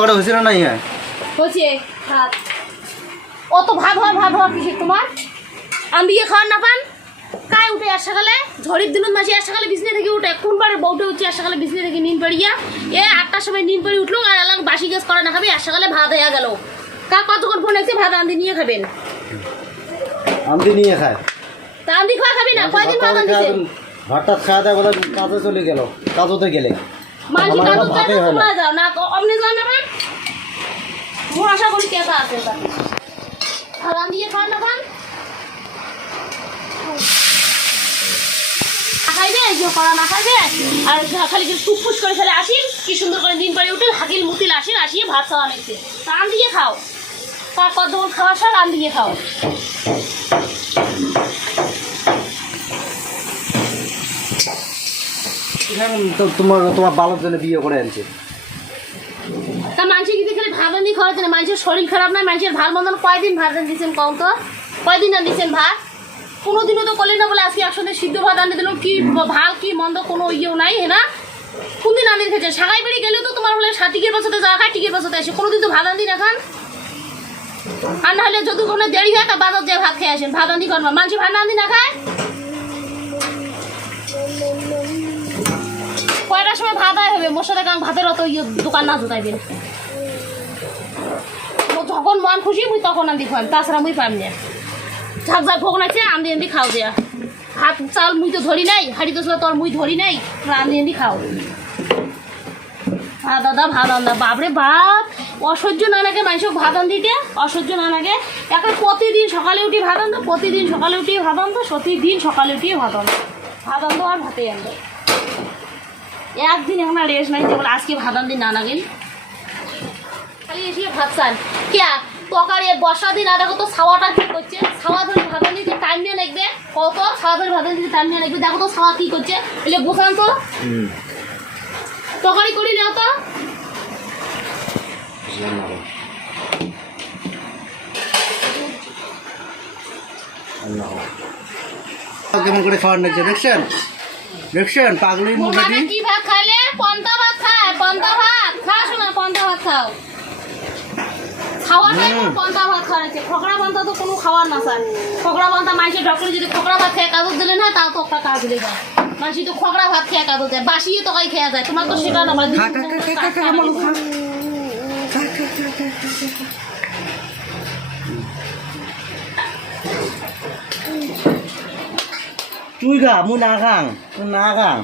তখন হয়েছিল না হ্যাঁ হচ্ছে ভাত। অত ভাত হয় ভাত হওয়া কিসে তোমার? আন্দিকে খাওয়ার না পান? কায় উঠে সকালে ঝড়ির দিনত মাসি আর সকালে বিছনে থেকে উঠে কোনবার বউটে উঠছে সকালে বিছনে থেকে নিন পড়িয়া? এ আটটার সময় নিন পড়ি উঠল আর আলাদা বাসি গ্যাস করে না খাবি সকালে ভাত হয়ে গেল। কা কতক্ষণ ফোন এসে ভাত আন্দি নিয়ে খাবেন? আন্দি নিয়ে খায়। তা আন্দি খাওয়া খাবি না? কয়দিন ভাত আন্দিছে হঠাৎ খাওয়া দাওয়া বলে কাজে চলে গেল কাজতে গেলে। তোমরা যাও না অমনি যাও না মোর আশা করি কেতা আছে তাতে। আর আন্দিকে খাওয়া না পান খাইবে যে করা না খাইবে আর খালি কি টুকফুস করে ফেলে আসিন কি সুন্দর করে দিন পরে উঠে হাকিল মুতিল আসিন আসিয়ে ভাত খাওয়া নিচ্ছে তা দিয়ে খাও। তা কতক্ষণ খাওয়া সার আন দিয়ে খাও। তো তোমার তোমার জন্য বিয়ে করে আনছে। তা মানুষের না শরীর খারাপ মানুষের ভালো কয়দিন তো? কয়দিন দিচ্ছেন ভাত? কোনোদিনও তো না বলে একসঙ্গে সিদ্ধ ভাত কি ভালো, কি মন্দ কোনো ইয়েও নাই হ্যাঁ কোনদিন সাগাই বেড়ে গেলেও তো তোমার হলে টিকের বছরে যাওয়া খায় টিকের বছরে আসে। কোনোদিন তো ভাত আনি না খান। আর না হলে যদি কোনো দেরি হয়, তা বাজার দিয়ে ভাত খেয়ে আসেন। ভাত করবা মানুষ ভাত আনি না ভাত সাথে কারণ ভাতের অত ইয়ে দোকান না জোটাইবেন ও যখন মন খুশি, মুই তখন আনদি খাম তাছাড়া মুই পাম না। ঝাক ঝাক ভোগ নাচে আন্দি আন্দি খাও দেয়া। হাত চাল মুই তো ধরি নাই, হাড়ি তো তোর মুই ধরি নাই আন্দি আন্দি খাও। হ্যাঁ দাদা, ভাত আন্দা বাপরে বাপ, অসহ্য না লাগে মানুষ ভাত আন্দিতে অসহ্য না লাগে এখন প্রতিদিন সকালে উঠি ভাত আনতো, প্রতিদিন সকালে উঠি ভাত আনতো প্রতিদিন সকালে উঠি ভাত আনতো। ভাত আনতো আর ভাতেই আনতো। একদিন এখন আর রেস্ট নাই যেমন আজকে ভাত আনদিন না নাগিন। খালি এসে কিয়া? বর্ষা দিন আর দেখো তো ছাওয়াটা কি করছে? ছাওয়া ধরে টাইম নিয়ে লাগবে কত ছাওয়া ধরে ভাত আনতে টাইম নিয়ে লাগবে দেখো তো ছাওয়া কি করছে। এলে বোসান তো। তকারি করি নাও তো। কেমন করে খাওয়ার নিচ্ছে দেখছেন? দেখছেন পাগলির মোটাতে কি ভাত খাইলে পন্তা ভাত খায় পন্তা ভাত খাও শোনা পন্তা ভাত খাও খাওয়ার হুম। পন্তা ভাত খাওয়াচ্ছে খোকরা পন্তা তো কোনো খাওয়ার না স্যার খোকরা পন্তা মানুষের ডক্টর যদি খোকরা ভাত খেয়ে কাগজ দিলে না তাও তো একটা কাজ হয়ে যায় তো খোকরা ভাত খেয়ে কাগজ দেয় বাসিয়ে তো খেয়ে যায় তোমার তো সেটা না আমার তুই গা মুই না তুই না খাং